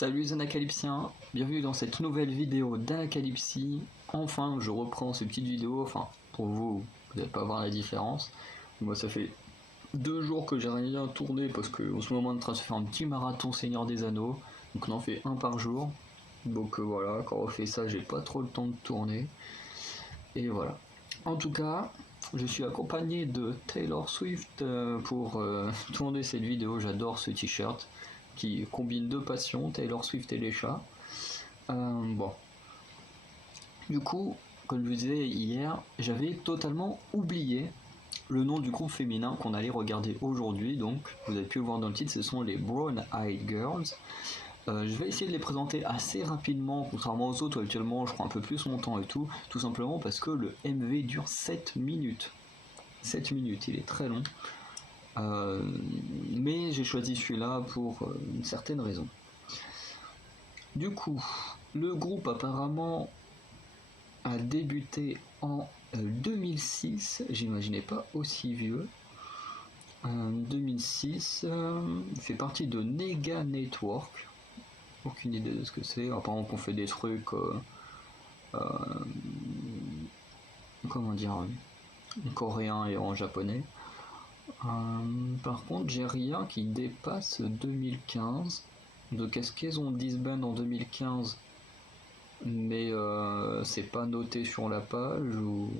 Salut les Anacalypsiens, bienvenue dans cette nouvelle vidéo d'Anacalypsie. Enfin, je reprends ces petites vidéos, enfin, pour vous, vous n'allez pas voir la différence. Moi, ça fait 2 jours que j'ai rien tourné parce qu'en ce moment, on est en train de se faire un petit marathon Seigneur des Anneaux. Donc on en fait un par jour. Donc voilà, quand on fait ça, j'ai pas trop le temps de tourner. Et voilà. En tout cas, je suis accompagné de Taylor Swift pour tourner cette vidéo. J'adore ce t-shirt qui combine deux passions, Taylor Swift et les chats. Bon. Du coup, comme je vous disais hier, j'avais totalement oublié le nom du groupe féminin qu'on allait regarder aujourd'hui. Donc, vous avez pu le voir dans le titre, ce sont les Brown Eyed Girls. Je vais essayer de les présenter assez rapidement, contrairement aux autres où actuellement je prends un peu plus mon temps et tout simplement parce que le MV dure 7 minutes. 7 minutes, il est très long. Mais j'ai choisi celui-là pour une certaine raison. Du coup, le groupe apparemment a débuté en 2006, j'imaginais pas aussi vieux. 2006, fait partie de Nega Network. Aucune idée de ce que c'est. Apparemment qu'on fait des trucs comment dire, en coréen et en japonais. Par contre, j'ai rien qui dépasse 2015. Donc est-ce qu'ils ont disband en 2015 mais c'est pas noté sur la page ou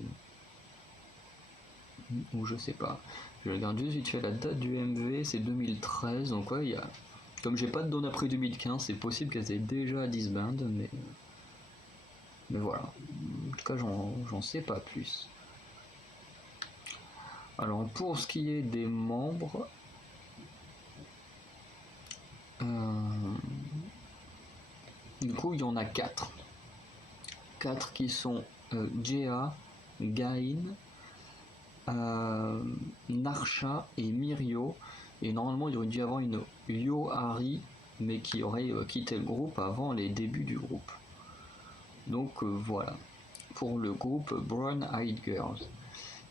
je sais pas. Je regarde juste vite fait la date du MV, c'est 2013, donc ouais, comme j'ai pas de données après 2015, c'est possible qu'elles aient déjà disband, mais voilà. En tout cas, j'en sais pas plus. Alors pour ce qui est des membres, du coup il y en a 4. 4 qui sont Jea, Gain, Narsha et Mirio. Et normalement il aurait dû y avoir une Yohari, mais qui aurait quitté le groupe avant les débuts du groupe. Donc voilà, pour le groupe Brown Eyed Girls.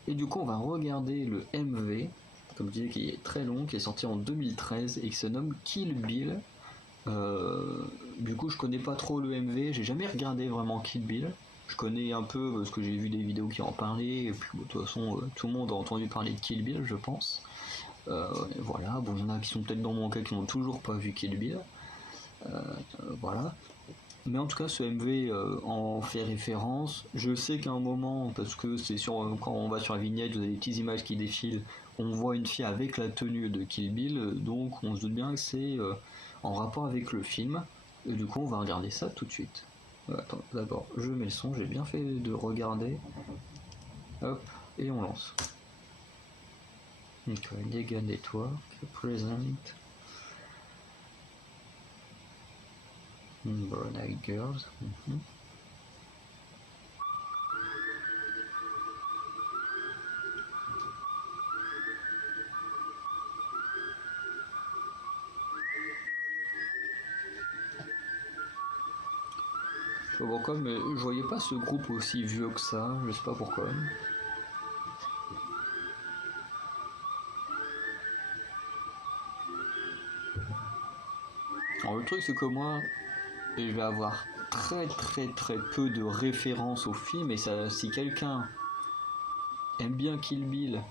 Et du coup on va regarder le MV, comme je disais, qui est très long, qui est sorti en 2013 et qui se nomme Kill Bill. Du coup je connais pas trop le MV, j'ai jamais regardé vraiment Kill Bill. Je connais un peu parce que j'ai vu des vidéos qui en parlaient, et puis de toute façon tout le monde a entendu parler de Kill Bill, je pense. Voilà, bon, il y en a qui sont peut-être dans mon cas qui n'ont toujours pas vu Kill Bill. Voilà. Mais en tout cas, ce MV en fait référence. Je sais qu'à un moment, parce que c'est sur quand on va sur la vignette, vous avez des petites images qui défilent, on voit une fille avec la tenue de Kill Bill, donc on se doute bien que c'est en rapport avec le film. Et du coup, on va regarder ça tout de suite. Attends, d'abord, je mets le son, j'ai bien fait de regarder. Hop, et on lance. Donc, Nega Network, Present, Brown Eyed Girls. Je sais pas pourquoi, mais je voyais pas ce groupe aussi vieux que ça, je sais pas pourquoi. Alors le truc c'est que moi, je vais avoir très peu de références au film, et ça, si quelqu'un aime bien Kill Bill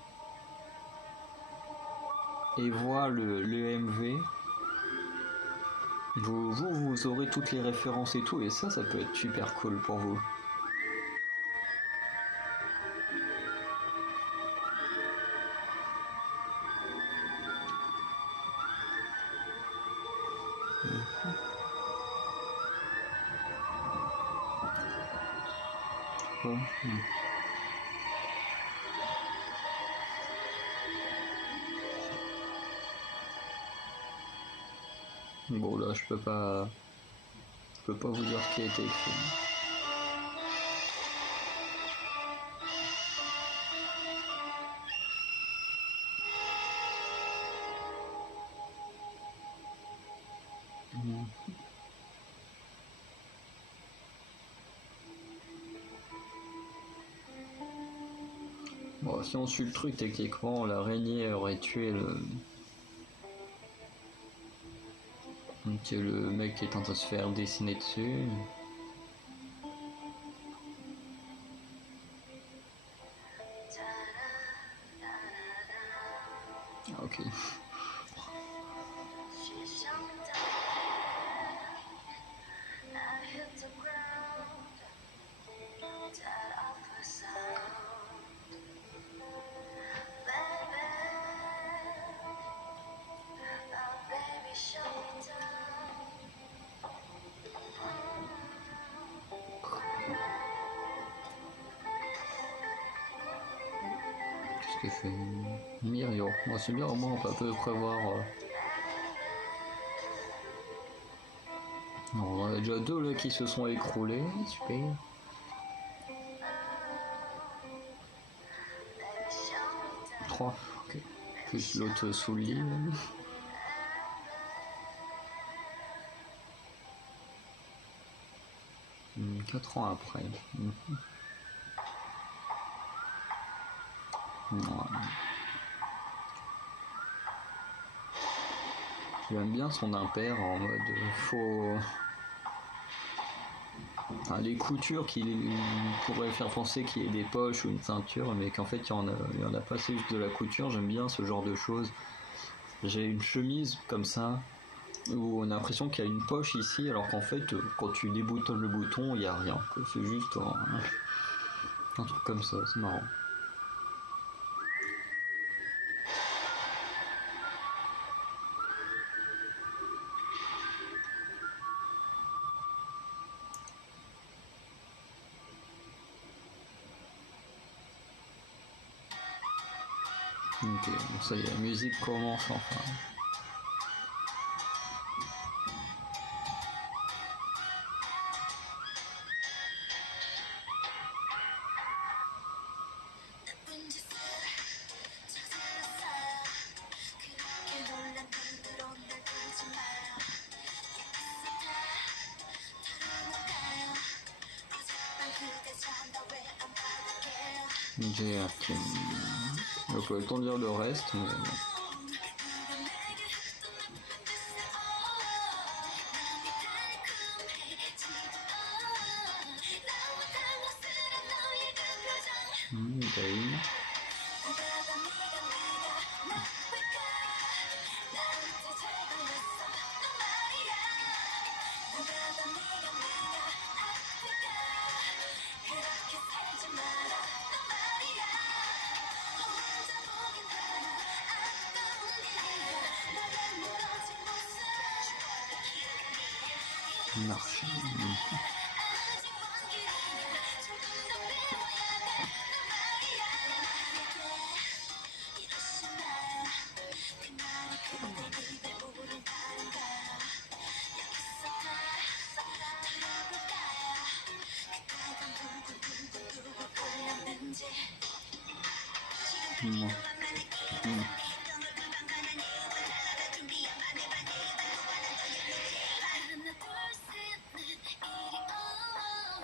et voit le MV, vous aurez toutes les références et tout, et ça peut être super cool pour vous. Bon là je peux pas vous dire ce qui a été écrit. Bon, si on suit le truc, techniquement, l'araignée aurait tué Ok, le mec est en train de se faire dessiner dessus. Ok. Qu'est-ce qu'il fait Mirio. Bon, c'est bien, au moins on peut à peu près voir. Non, on en a déjà deux là qui se sont écroulés. Super. Trois. Ok. Plus l'autre sous le lit. 4 ans après. Non. J'aime bien son impair en mode faux. Enfin, les coutures qui pourraient faire penser qu'il y ait des poches ou une ceinture, mais qu'en fait il y en a pas, c'est juste de la couture. J'aime bien ce genre de choses. J'ai une chemise comme ça où on a l'impression qu'il y a une poche ici, alors qu'en fait quand tu déboutonnes le bouton, il n'y a rien. C'est juste un truc comme ça, c'est marrant. Ok, bon, ça y est, la musique commence enfin. J'ai pas le temps de dire le reste, mais Game. Marche.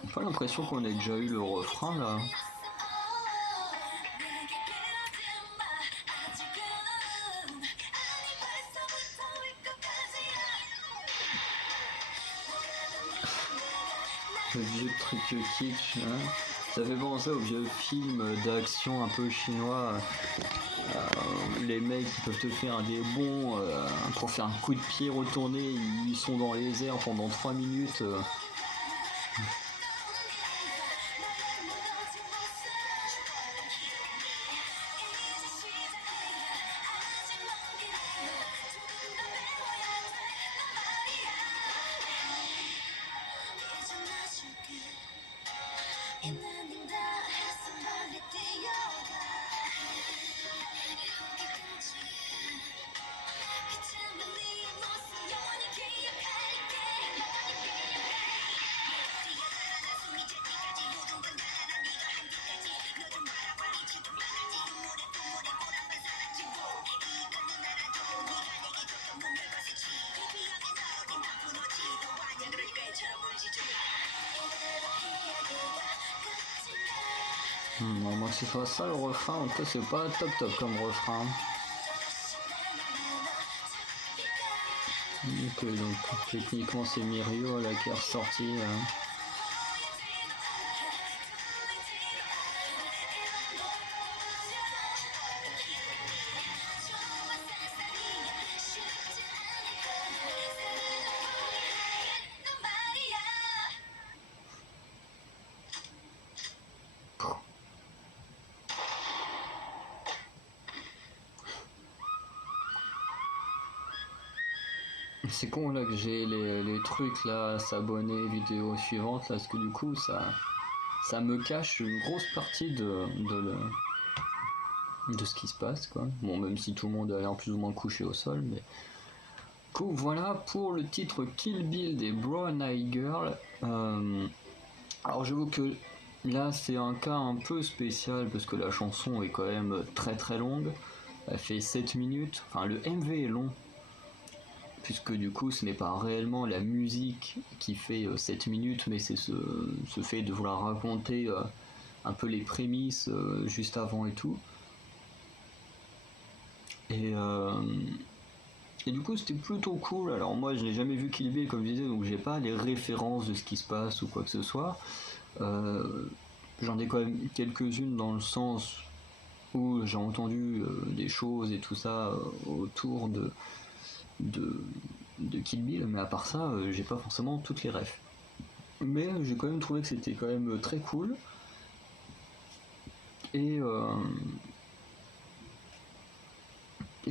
J'ai pas l'impression qu'on ait déjà eu le refrain là. Le vieux truc kitsch, hein. Ça fait penser aux vieux films d'action un peu chinois. Les mecs qui peuvent te faire des bonds pour faire un coup de pied retourné, ils sont dans les airs pendant 3 minutes. Moi que ce soit ça le refrain, en tout cas c'est pas top top comme refrain. que donc techniquement c'est Mirio là qui est ressorti. C'est con là que j'ai les trucs là, s'abonner, vidéo suivante là, parce que du coup ça me cache une grosse partie de ce qui se passe quoi. Bon, même si tout le monde a l'air plus ou moins couché au sol, mais cool. Voilà pour le titre Kill Bill des Brown Eye Girl. Alors j'avoue que là c'est un cas un peu spécial parce que la chanson est quand même très très longue. Elle fait 7 minutes, enfin le MV est long, puisque du coup ce n'est pas réellement la musique qui fait 7 minutes, mais c'est ce fait de vouloir raconter un peu les prémices juste avant et tout. Et du coup c'était plutôt cool. Alors moi je n'ai jamais vu Kill Bill comme je disais, donc j'ai pas les références de ce qui se passe ou quoi que ce soit. J'en ai quand même quelques-unes dans le sens où j'ai entendu des choses et tout ça autour de, de Kill Bill, mais à part ça, j'ai pas forcément toutes les refs. Mais j'ai quand même trouvé que c'était quand même très cool. Et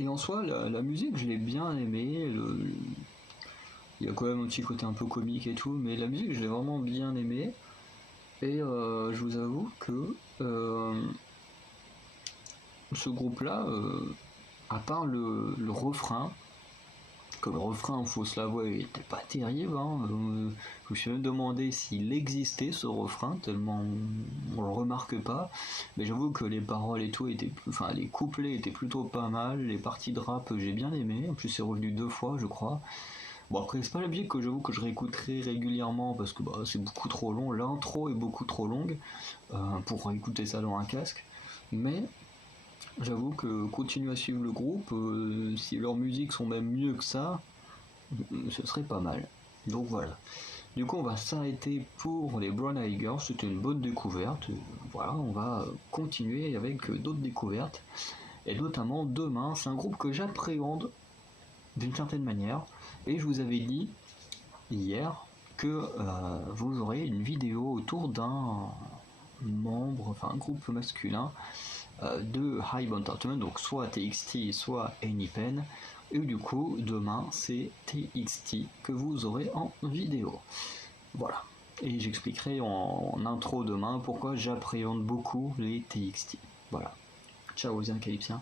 en soi, la musique, je l'ai bien aimée. Il y a quand même un petit côté un peu comique et tout, mais la musique, je l'ai vraiment bien aimée. Et je vous avoue que ce groupe-là, à part le refrain, que le refrain, faut se l'avouer, il était pas terrible. Hein. Je me suis même demandé s'il existait ce refrain, tellement on le remarque pas. Mais j'avoue que les paroles et tout étaient, enfin les couplets étaient plutôt pas mal. Les parties de rap j'ai bien aimé. En plus c'est revenu 2 fois je crois. Bon après c'est pas la musique que j'avoue que je réécouterai régulièrement parce que bah, c'est beaucoup trop long. L'intro est beaucoup trop longue pour écouter ça dans un casque. Mais j'avoue que continuer à suivre le groupe, si leurs musiques sont même mieux que ça, ce serait pas mal. Donc voilà. Du coup, on va s'arrêter pour les Brown Eye Girls. C'était une bonne découverte. Voilà, on va continuer avec d'autres découvertes. Et notamment demain, c'est un groupe que j'appréhende d'une certaine manière. Et je vous avais dit hier que vous aurez une vidéo autour d'un membre, enfin un groupe masculin de Hive Entertainment, donc soit TXT, soit Anypen. Et du coup, demain, c'est TXT que vous aurez en vidéo. Voilà. Et j'expliquerai en intro demain pourquoi j'appréhende beaucoup les TXT. Voilà. Ciao, les Calypsiens.